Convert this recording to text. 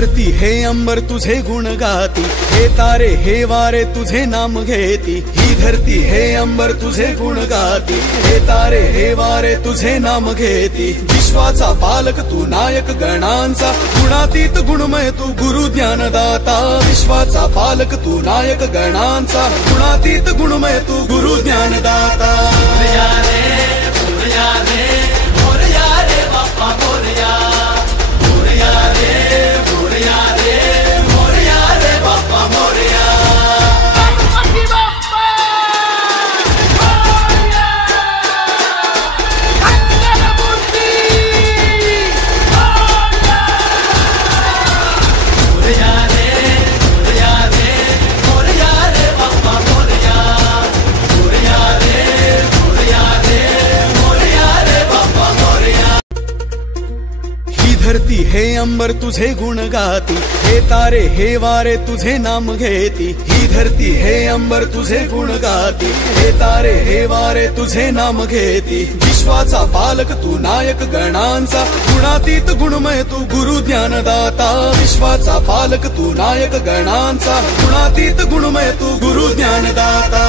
धरती हे अंबर तुझे गुण गाती, हे तारे हे वारे तुझे नाम घेती। ही धरती हे अंबर तुझे गुण गाती, हे तारे हे वारे तुझे नाम घेती। विश्वाचा पालक तू नायक गणांचा, गुणातीत गुणमय तू गुरु ज्ञानदाता। विश्वाचा पालक तू नायक गणांचा, गुणातीत गुणमय तू गुरु ज्ञानदाता। धरती हे अंबर तुझे गुण गाती, हे तारे हे वारे तुझे नाम घेती। ही धरती हे अंबर तुझे गुण गाती, हे तारे हे वारे तुझे नाम घेती। विश्वाचा पालक तू नायक गणांचा, गुणातीत गुणमय तू गुरु ज्ञानदाता। विश्वाचा पालक तू नायक गणांचा, गुणातीत गुणमय तू गुरु ज्ञानदाता।